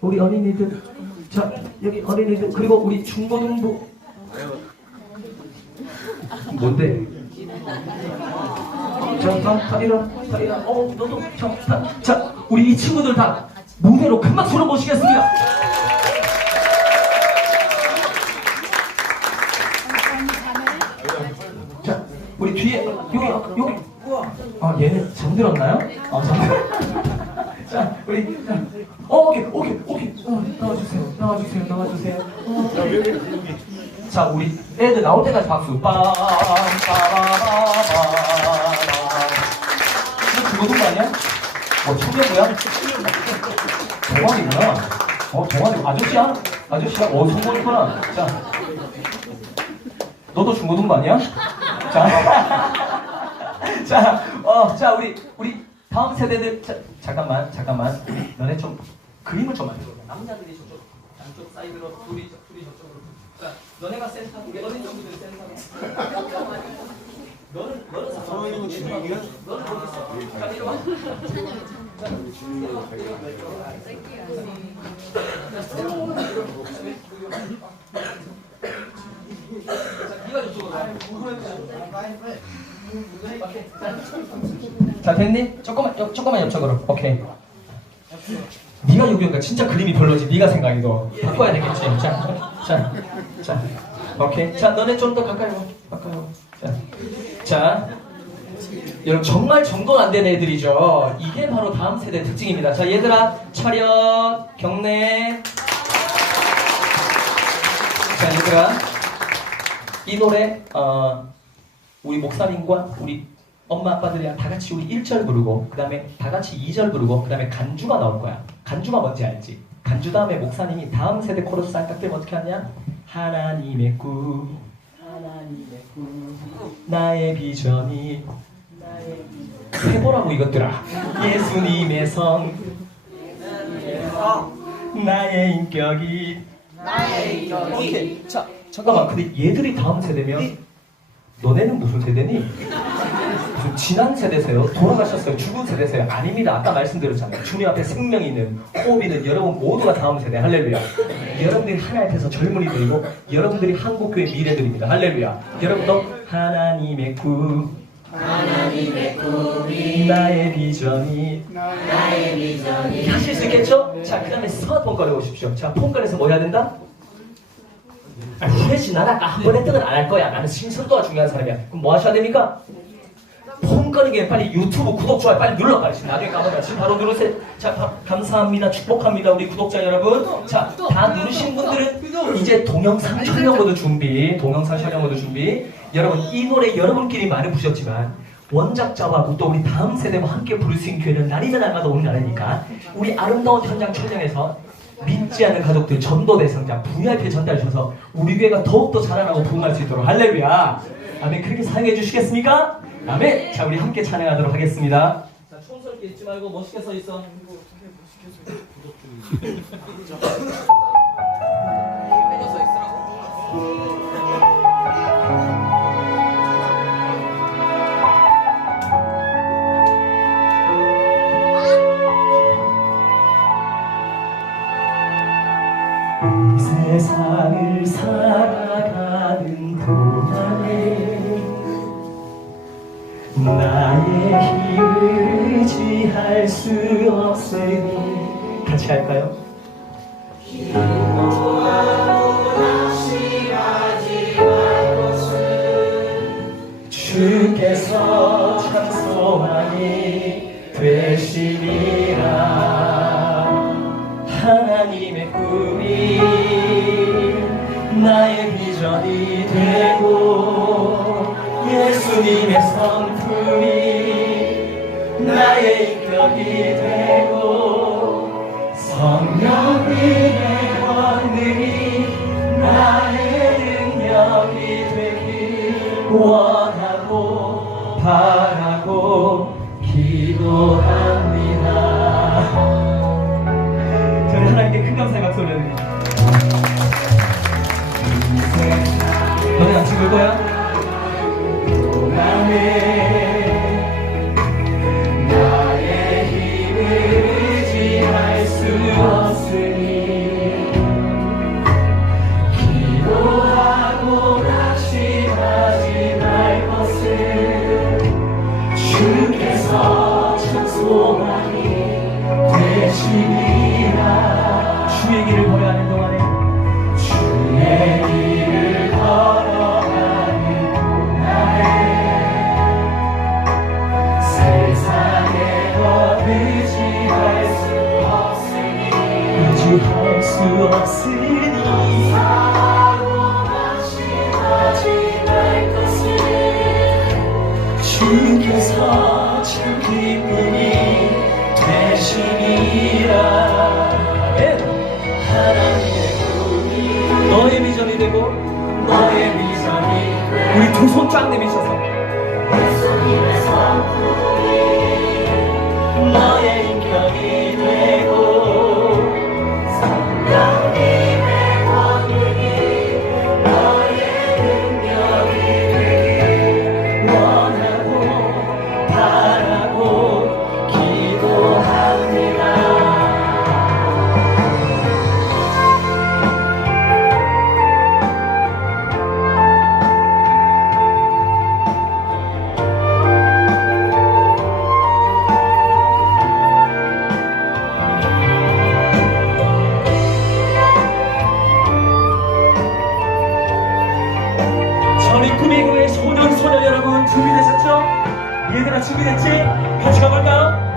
우리 어린이들 자 여기 어린이들 그리고 우리 중고등부 뭔데? 자, 다, 다 일어나, 다 일어나. 어, 너도, 자, 다, 자, 우리 이 친구들 다 무대로 큰 박수로 모시겠습니다. 자, 우리 뒤에, 여기, 여기. 아, 얘는 잠들었나요? 아, 잠들 자, 우리, 자, 어, 오케이, 오케이, 나와주세요, 나와주세요. 어, 자, 우리 애들 나올 때까지 박수. 빰, 빠바바바. 이거 중고등 아니야? 뭐, 청년부야? 동안이구나. 어, 동안이 아저씨야? 아저씨야? 어, 성공했구나. 자. 너도 중고등부 아니야? 자. 자, 어, 자, 우리, 우리 다음 세대들, 자, 잠깐만, 잠깐만. 너네 좀 그림을 좀 만들어. 남자들이 저쪽, 사이드로, 둘이, 저- 둘이 저쪽으로. 자, 너네가 센터, 우리 어린 친구들 센터. 너는, 너는 상관없어. 진혁이야? 너는 어디 있어? 자, 이리 와. 자, 이리 와, 이리 와, 이리 와. 자, 네가 저쪽으로 와. 자 됐니? 조금만 여, 조금만 옆쪽으로 오케이 네가 여기 오니까 진짜 그림이 별로지. 네가 생각이 더 바꿔야 되겠지. 자 자 자, 오케이. 자 너네 좀 더 가까이 와. 가까이 와자. 여러분 정말 정돈 안 되는 애들이죠. 이게 바로 다음 세대 특징입니다. 자 얘들아 차렷. 경례. 자 얘들아. 이 노래 어 우리 목사님과 우리 엄마 아빠들이랑 다 같이 우리 1절 부르고 그 다음에 다 같이 2절 부르고 그 다음에 간주가 나올 거야 간주가 뭔지 알지? 간주 다음에 목사님이 다음 세대 코러스 살짝 때면 어떻게 하냐? 하나님의 꿈 하나님의 꿈 나의 비전이 나의 비전. 해보라고 이것들아. 예수님의 성. 나의 인격이. 오케이. 자 잠깐만. 근데 얘들이 다음 세대면 너네는 무슨 세대니? 지난 세대세요? 돌아가셨어요? 죽은 세대세요? 아닙니다. 아까 말씀드렸잖아요. 주님 앞에 생명이 있는 호흡이 있는 여러분 모두가 다음 세대 할렐루야. 여러분들이 하나님 앞에서 젊은이들이고 여러분들이 한국교회 미래들입니다. 할렐루야. 여러분도 하나님의 꿈 하나님의 꿈이 나의 비전이 나의 비전이 하실 수 있겠죠? 자, 그 다음에 스마트폰 꺼내보십시오. 자, 폰 꺼내서 뭐 해야 된다? 아, 후회지 나라가 한번 했던 건안할 거야. 나는 신선도가 중요한 사람이야. 그럼 뭐 하셔야 됩니까? 폰 꺼내게 빨리 유튜브 구독 좋아요 빨리 눌러 빨리 지금 나중에 까먹어요 지금 바로 누르세요. 자 바- 감사합니다. 축복합니다 우리 구독자 여러분. 자 다 누르신 분들은 이제 동영상 촬영 모드 준비 동영상 촬영 모드 준비. 여러분 이 노래 여러분끼리 많이 부르셨지만 원작자와 또 우리 다음 세대와 함께 부를 수 있는 기회는 날이면 날마다 오는 날이니까 우리 아름다운 현장 촬영에서 믿지 않는 가족들 전도 대상자 VIP 전달 주셔서 우리 교회가 더욱더 자라나고 부흥할 수 있도록 할렐루야. 아멘. 그렇게 사용해 주시겠습니까? 아멘. 자 우리 함께 찬양하도록 하겠습니다. 자 총설기 잊지 말고 멋있게 서 있어. 이 세상을 살 나의 인격이 되고 성령님의 권능이 나의 능력이 되길 원하고 바라고 기도합니다 저는 하나님께 큰 감사의 박수 올려드립니다. 우리 두 얘들아 준비됐지? 같이 가볼까요?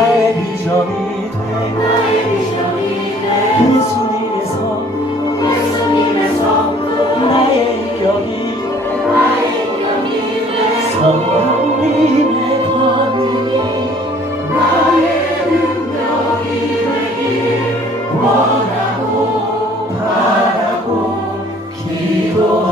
나의 비전이 돼. 나의 비전이 돼. 예수님의 성 나의 인격이 성령님의 권능이 나의 능력이 되길 원하고 바라고 기도합니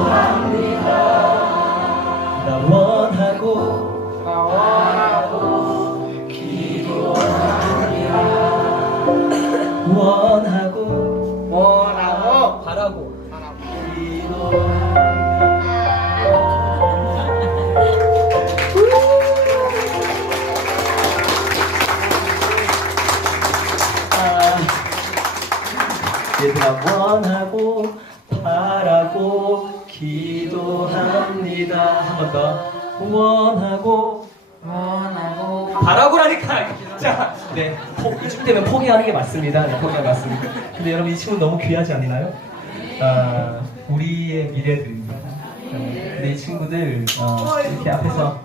얘들아 원하고 바라고 기도합니다. 한 번 더. 원하고 뭐라고? 바라고라니까. 자, 네. 포, 이쯤 되면 포기하는 게 맞습니다. 네, 포기가 맞습니다. 근데 여러분 이 친구 너무 귀하지 않나요? 아, 우리의 미래들입니다. 어, 근데 이 친구들 어, 이렇게 앞에서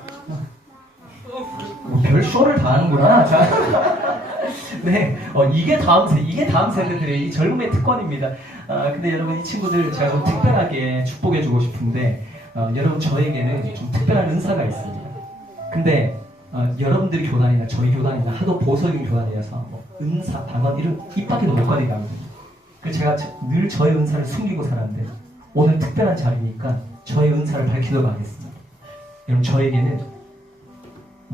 뭐 별 쇼를 다 하는구나. 자, 네, 어, 이게 다음 세, 이게 다음 세대들의 이 젊음의 특권입니다. 아, 근데 여러분 이 친구들 제가 좀 특별하게 축복해주고 싶은데, 어, 여러분 저에게는 좀 특별한 은사가 있습니다. 근데 어, 여러분들이 교단이나 저희 교단이나 하도 보수적인 교단이라서 뭐 은사, 방언 이런 입 밖에도 못 합니다. 그래서 제가 저- 늘 저의 은사를 숨기고 살았는데 오늘 특별한 자리니까 저의 은사를 밝히도록 하겠습니다. 여러분 저에게는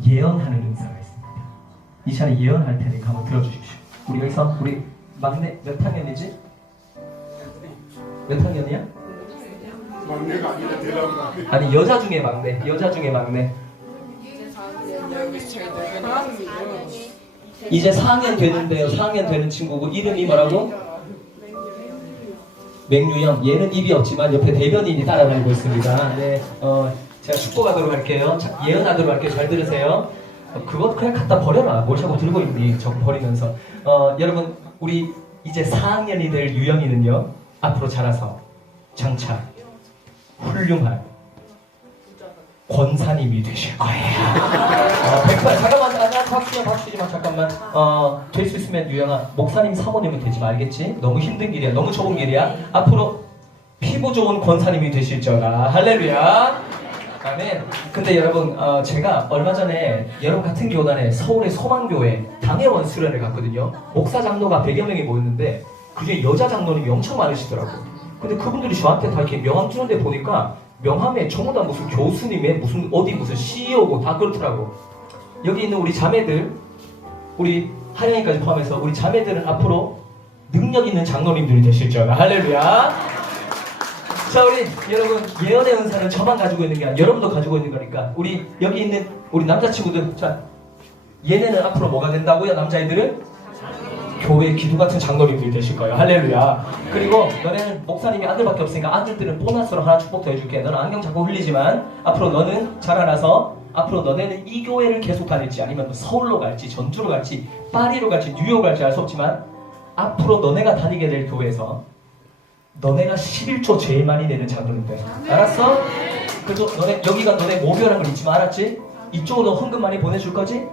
예언하는 은사가. 이 시간에 예언할 테니까 한번 들어주십시오. 우리 여기서 우리 막내 몇 학년이지? 몇 학년이야? 막내가 아니라 대답가 아니 여자 중에 막내, 여자 중에 막내. 이제 4학년 되는데요. 4학년 되는 친구고 이름이 뭐라고? 맹유영. 얘는 입이 없지만 옆에 대변인이 따라다니고 있습니다. 네, 어, 제가 축복하도록 할게요. 자, 예언하도록 할게요. 잘 들으세요. 어, 그것 그냥 갖다 버려라. 뭘 자꾸 들고 있니? 저거 버리면서. 어, 여러분, 우리 이제 4학년이 될 유영이는요, 앞으로 자라서 장차 훌륭한 권사님이 되실 거예요. 어, 백발, 잠깐만, 아, 나 박수야, 박수지만 잠깐만. 어, 될 수 있으면 유영아, 목사님 사모님은 되지 말겠지? 너무 힘든 길이야, 너무 좁은 길이야. 앞으로 피부 좋은 권사님이 되실지어다. 할렐루야. 아멘. 근데 여러분, 어, 제가 얼마 전에 여러분 같은 교단에 서울의 소망교회 당회원 수련을 갔거든요. 목사 장로가 100여 명이 모였는데 그중에 여자 장로님이 엄청 많으시더라고. 근데 그분들이 저한테 다 이렇게 명함 주는데 보니까 명함에 전부 다 무슨 교수님의 무슨 어디 무슨 CEO고 다 그렇더라고. 여기 있는 우리 자매들, 우리 하영이까지 포함해서 우리 자매들은 앞으로 능력 있는 장로님들이 되실지어다. 할렐루야. 자 우리 여러분 예언의 은사는 저만 가지고 있는 게 아니라 여러분도 가지고 있는 거니까 우리 여기 있는 우리 남자친구들 자 얘네는 앞으로 뭐가 된다고요 남자애들은? 교회 기도 같은 장로님들이 되실 거예요. 할렐루야. 그리고 너네는 목사님이 아들밖에 없으니까 아들들은 보너스로 하나 축복 더 해줄게. 너는 안경 자꾸 흘리지만 앞으로 너는 자라나서 앞으로 너네는 이 교회를 계속 다닐지 아니면 서울로 갈지 전주로 갈지 파리로 갈지 뉴욕 갈지 알 수 없지만 앞으로 너네가 다니게 될 교회에서 너네가 11조 제일 많이 내는 장로님 돼. 알았어? 그래서 너네 여기가 너네 모교라는 걸 잊지 마 알았지? 이쪽으로 헌금 많이 보내줄 거지?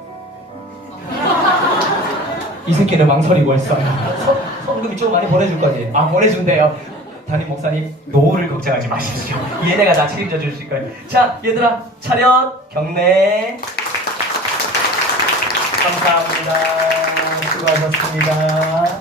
이 새끼는 망설이고 있어. 선- 헌금 이쪽으로 많이 보내줄 거지? 아 보내준대요. 담임 목사님 노후를 걱정하지 마십시오. 얘네가 다 책임져 주실 거예요. 자 얘들아 차렷 경례. 감사합니다. 수고하셨습니다.